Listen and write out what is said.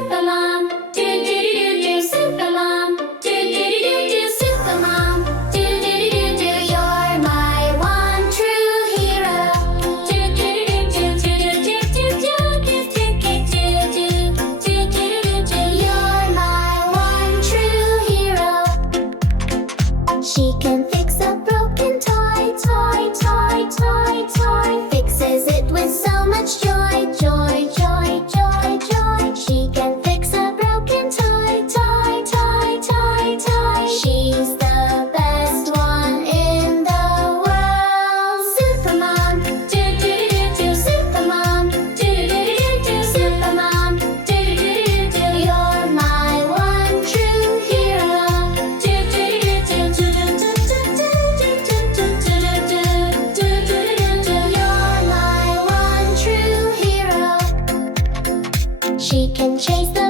Supermom. Do do do do do Supermom. Do do do do do Supermom. Do do do do do. You're my one true hero. Do do do do do do do do do do do do do do. You're my one true hero. She can fix a broken toy, toy, toy, toy, toy. Fixes it with so much joy, joy, joy, joy, joy. She can fix a broken toy, toy, toy, toy, toy. She's the best one in the world. Supermom, do do do do Supermom, do do do do Supermom, do do do do. You're my one true hero. Do do do do do do do do do do. You're my one true hero. She can chase the